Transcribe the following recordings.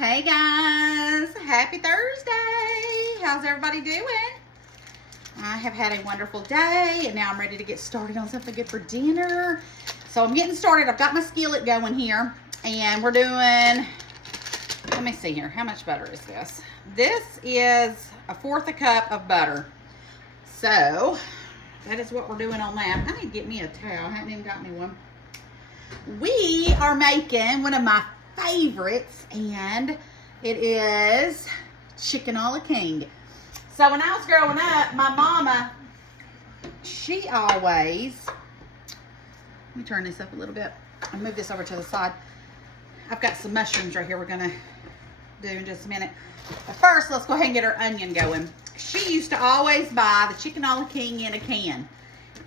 Hey guys, happy Thursday. How's everybody doing? I have had a wonderful day and now I'm ready to get started on something good for dinner. So I'm getting started. I've got my skillet going here and we're doing, let me see here, how much butter is this? This is 1/4 cup of butter. So that is what we're doing on that. I need to get me a towel. I haven't even got me one. We are making one of my favorites, and it is chicken a la king. So when I was growing up, my mama, she always, let me turn this up a little bit and move this over to the side. I've got some mushrooms right here we're gonna do in just a minute. But first, let's go ahead and get our onion going. She used to always buy the chicken a la king in a can,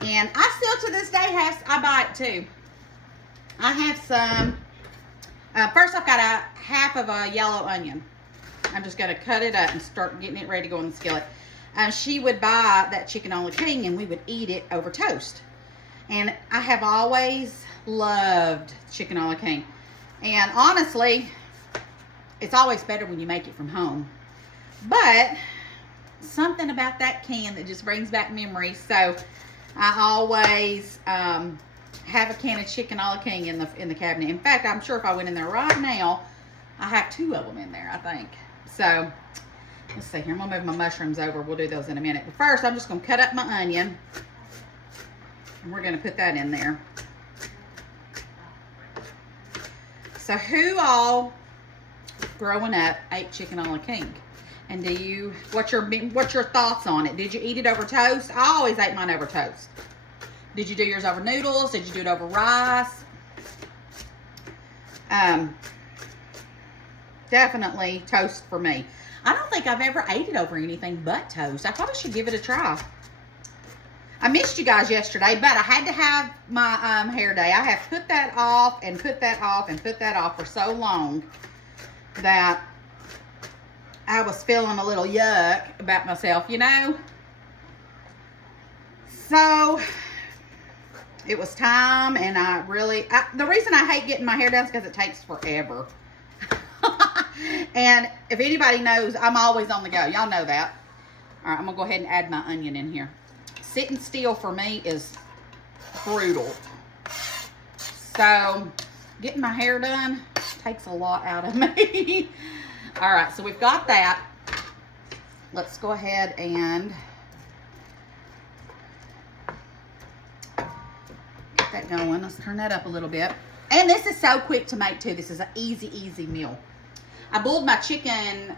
and I still to this day I buy it too. I have some. First, I've got a half of a yellow onion. I'm just going to cut it up and start getting it ready to go in the skillet. She would buy that chicken a la king and we would eat it over toast. And I have always loved chicken a la king. And honestly, it's always better when you make it from home. But something about that can that just brings back memories. So I always have a can of chicken a la king in the cabinet. In fact, I'm sure if I went in there right now, I have 2 of them in there, I think. So let's see here. I'm gonna move my mushrooms over. We'll do those in a minute. But first, I'm just gonna cut up my onion, and we're gonna put that in there. So who all growing up ate chicken a la king? And what's your thoughts on it? Did you eat it over toast? I always ate mine over toast. Did you do yours over noodles? Did you do it over rice? Definitely toast for me. I don't think I've ever ate it over anything but toast. I probably should give it a try. I missed you guys yesterday, but I had to have my hair day. I have put that off and put that off and put that off for so long that I was feeling a little yuck about myself, you know? So it was time, and the reason I hate getting my hair done is because it takes forever. And if anybody knows, I'm always on the go. Y'all know that. All right, I'm going to go ahead and add my onion in here. Sitting still for me is brutal. So getting my hair done takes a lot out of me. All right, so we've got that. Let's go ahead and that going. Let's turn that up a little bit. And this is so quick to make too. This is an easy meal. I boiled my chicken,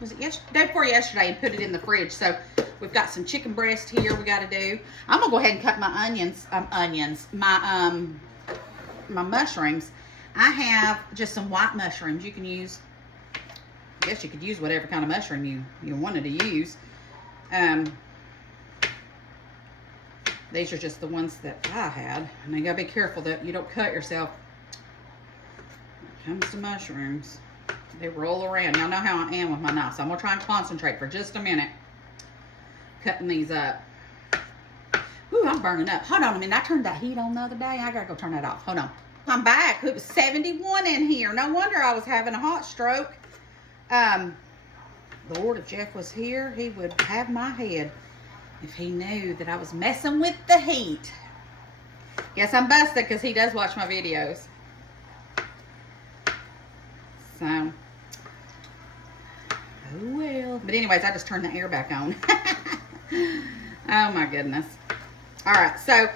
was it day before yesterday, and put it in the fridge. So we've got some chicken breast here we got to do. I'm gonna go ahead and cut my my mushrooms. I have just some white mushrooms. You can use, I guess you could use whatever kind of mushroom you wanted to use. These are just the ones that I had. And you gotta be careful that you don't cut yourself. When it comes to mushrooms, they roll around. Y'all know how I am with my knife. So I'm gonna try and concentrate for just a minute. Cutting these up. Ooh, I'm burning up. Hold on a minute. I turned that heat on the other day. I gotta go turn that off. Hold on. I'm back. It was 71 in here. No wonder I was having a hot stroke. Lord, if Jeff was here, he would have my head. If he knew that I was messing with the heat. Guess I'm busted because he does watch my videos. So, oh well. But anyways, I just turned the air back on. Oh my goodness. All right, so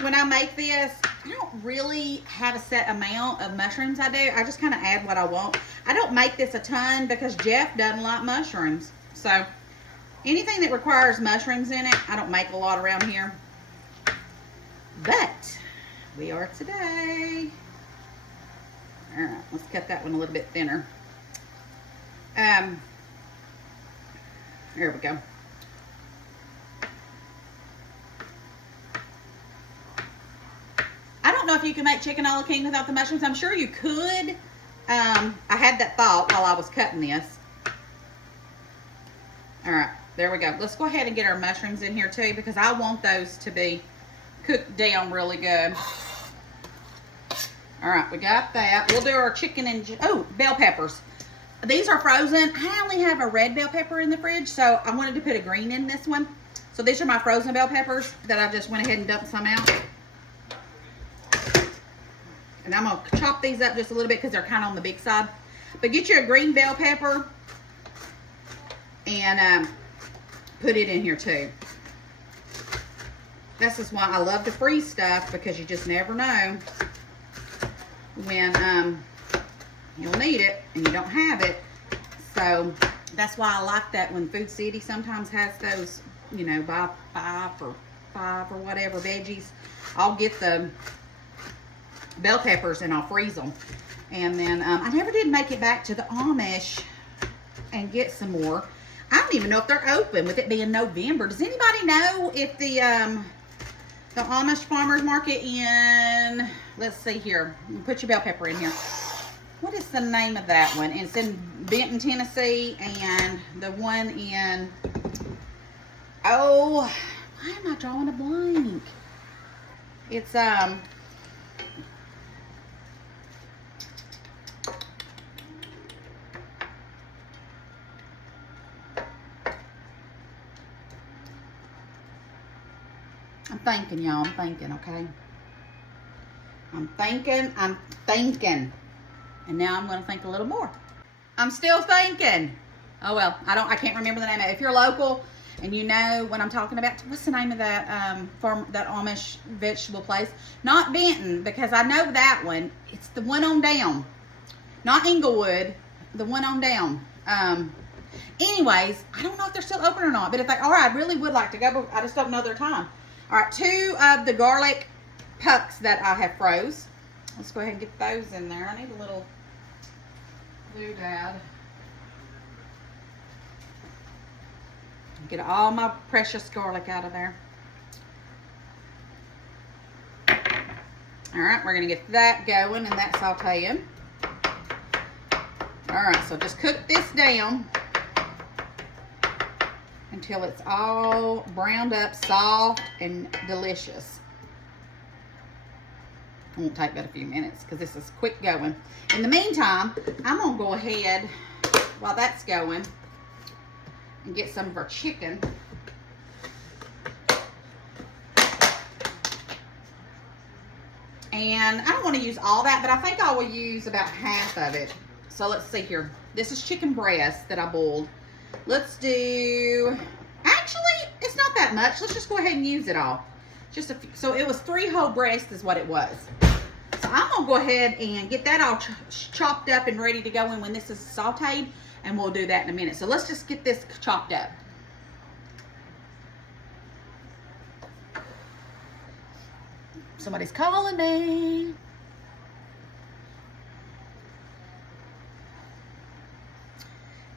when I make this, I don't really have a set amount of mushrooms I do. I just kind of add what I want. I don't make this a ton because Jeff doesn't like mushrooms. So anything that requires mushrooms in it, I don't make a lot around here. But we are today. All right, let's cut that one a little bit thinner. There we go. I don't know if you can make chicken a la king without the mushrooms. I'm sure you could. I had that thought while I was cutting this. All right, there we go. Let's go ahead and get our mushrooms in here too, because I want those to be cooked down really good. All right, we got that. We'll do our chicken and, oh, bell peppers. These are frozen. I only have a red bell pepper in the fridge, so I wanted to put a green in this one. So these are my frozen bell peppers that I just went ahead and dumped some out. And I'm going to chop these up just a little bit because they're kind of on the big side. But get you a green bell pepper and put it in here too. This is why I love to freeze stuff, because you just never know when you'll need it and you don't have it. So that's why I like that when Food City sometimes has those, you know, buy five or whatever veggies. I'll get the bell peppers and I'll freeze them. And then I never did make it back to the Amish and get some more. I don't even know if they're open with it being November. Does anybody know if the Amish farmers market in, let's see here, put your bell pepper in here. What is the name of that one? It's in Benton, Tennessee, and the one in, oh, why am I drawing a blank? It's, I'm thinking, y'all. I'm thinking, okay? I'm thinking. And now I'm going to think a little more. I'm still thinking. Oh, well, I can't remember the name of it. If you're local and you know what I'm talking about, what's the name of that that Amish vegetable place? Not Benton, because I know that one. It's the one on down. Not Inglewood, the one on down. Anyways, I don't know if they're still open or not, but if they are, I really would like to go, but I just don't know their time. All right, 2 of the garlic pucks that I have froze. Let's go ahead and get those in there. I need a little doodad. Get all my precious garlic out of there. All right, we're gonna get that going and that sauteing. All right, so just cook this down until it's all browned up, soft, and delicious. It won't take but a few minutes because this is quick going. In the meantime, I'm gonna go ahead while that's going and get some of our chicken. And I don't want to use all that, but I think I will use about half of it. So let's see here. This is chicken breast that I boiled. Let's do, actually, it's not that much. Let's just go ahead and use it all. Just a few. So it was 3 whole breasts is what it was. So I'm going to go ahead and get that all chopped up and ready to go in when this is sauteed. And we'll do that in a minute. So let's just get this chopped up. Somebody's calling me.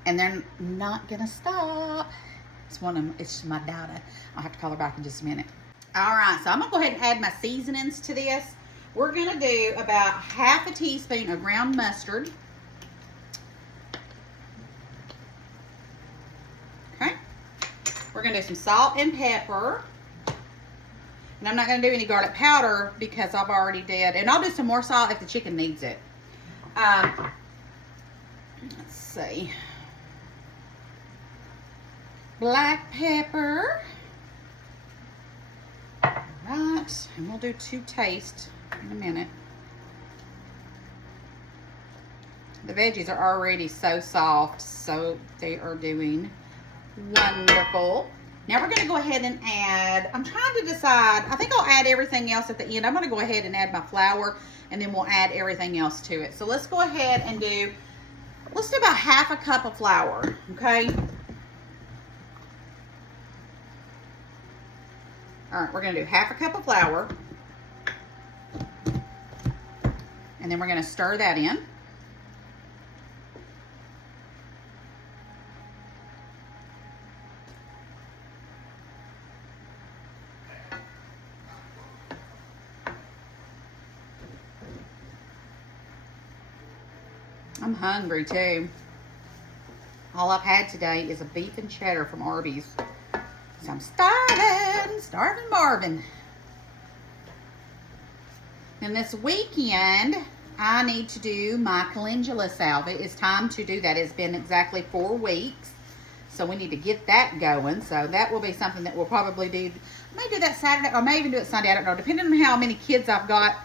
And they're not gonna stop. It's my daughter. I'll have to call her back in just a minute. All right, so I'm gonna go ahead and add my seasonings to this. We're gonna do about half a teaspoon of ground mustard. Okay. We're gonna do some salt and pepper. And I'm not gonna do any garlic powder because I've already did. And I'll do some more salt if the chicken needs it. Let's see. Black pepper. All right, and we'll do 2 tastes in a minute. The veggies are already so soft, so they are doing wonderful. Now we're gonna go ahead and add, I'm trying to decide, I think I'll add everything else at the end. I'm gonna go ahead and add my flour and then we'll add everything else to it. So let's go ahead and let's do about half a cup of flour, okay? All right, we're gonna do half a cup of flour. And then we're gonna stir that in. I'm hungry too. All I've had today is a beef and cheddar from Arby's. So I'm starving Marvin. And this weekend, I need to do my calendula salve. It is time to do that. It's been exactly 4 weeks. So we need to get that going. So that will be something that we'll probably do. I may do that Saturday or may even do it Sunday. I don't know. Depending on how many kids I've got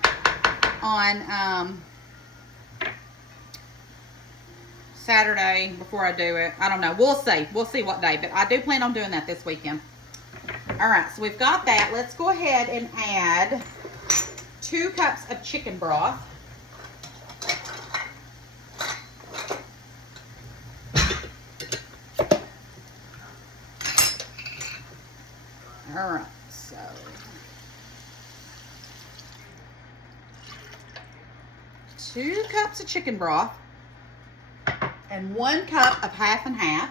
on Saturday before I do it. I don't know. We'll see. We'll see what day. But I do plan on doing that this weekend. All right. So we've got that. Let's go ahead and add 2 cups of chicken broth. All right, so 2 cups of chicken broth and 1 cup of half and half.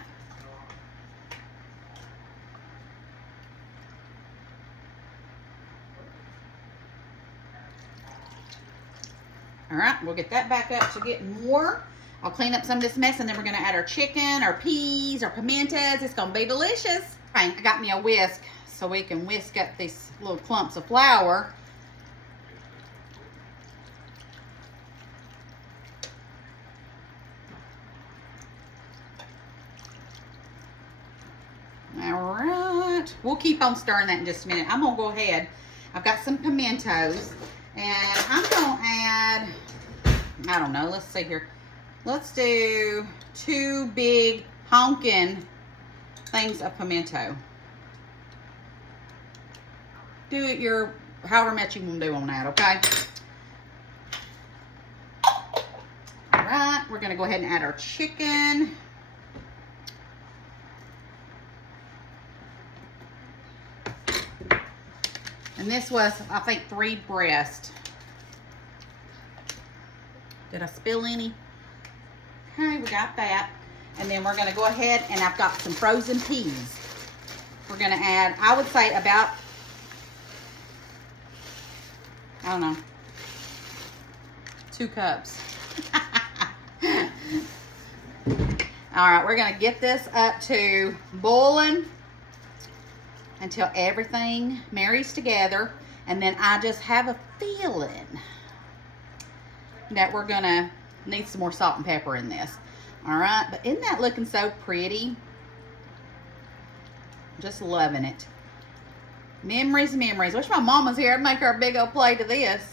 All right, we'll get that back up to get more. I'll clean up some of this mess, and then we're going to add our chicken, our peas, our pimentas. It's going to be delicious. I got me a whisk so we can whisk up these little clumps of flour. All right. We'll keep on stirring that in just a minute. I'm going to go ahead. I've got some pimentos, and I'm going to add, I don't know, let's see here. Let's do 2 big honking things of pimento. Do it your however much you want to do on that, okay? All right, we're going to go ahead and add our chicken. And this was, I think, 3 breasts. Did I spill any? Okay, we got that. And then we're going to go ahead, and I've got some frozen peas. We're going to add, I would say, about, I don't know, 2 cups. All right, we're going to get this up to boiling until everything marries together. And then I just have a feeling that we're going to need some more salt and pepper in this. All right, but isn't that looking so pretty? Just loving it. Memories, memories. Wish my mom was here. I'd make her a big old plate of this.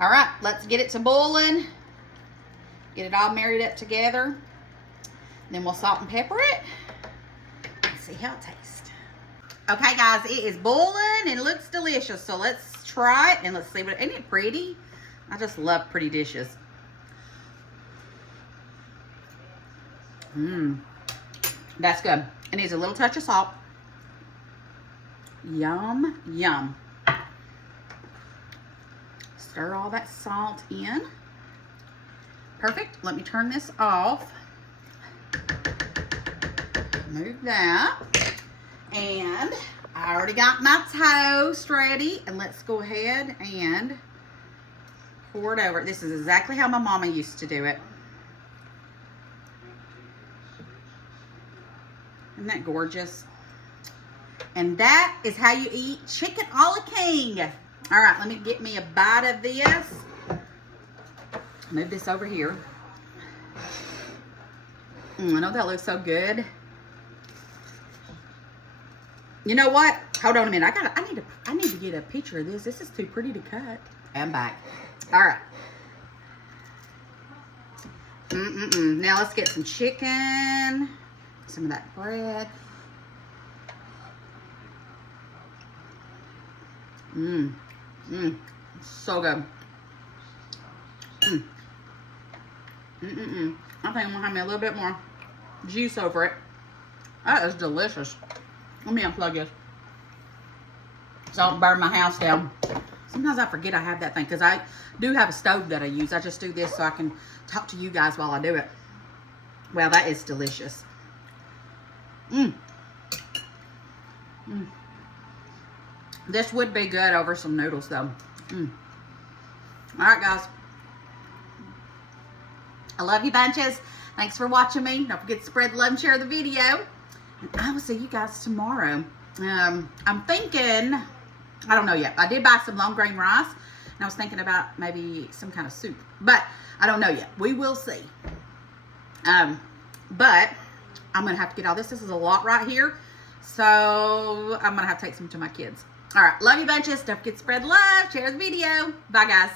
All right, let's get it to boiling. Get it all married up together. Then we'll salt and pepper it. Let's see how it tastes. Okay, guys, it is boiling and it looks delicious. So let's try it and let's see what. Isn't it pretty? I just love pretty dishes. That's good. It needs a little touch of salt. Yum, yum. Stir all that salt in. Perfect. Let me turn this off. Move that. And I already got my toast ready. And let's go ahead and pour it over. This is exactly how my mama used to do it. Isn't that gorgeous? And that is how you eat chicken a la king. All right, let me get me a bite of this. Move this over here. I know that looks so good. You know what? Hold on a minute. I need to get a picture of this. This is too pretty to cut. I'm back. All right. Now let's get some chicken. Some of that bread. So good. I think I'm gonna have me a little bit more juice over it. That is delicious. Let me unplug this so I don't burn my house down. Sometimes I forget I have that thing because I do have a stove that I use. I just do this so I can talk to you guys while I do it. Well, that is delicious. This would be good over some noodles though. All right, guys. I love you bunches. Thanks for watching me. Don't forget to spread the love and share the video. And I will see you guys tomorrow. I'm thinking, I don't know yet. I did buy some long grain rice And I was thinking about maybe some kind of soup, but I don't know yet. We will see. But I'm going to have to get all this. This is a lot right here. So I'm going to have to take some to my kids. All right. Love you bunches. Don't forget to spread love. Share the video. Bye, guys.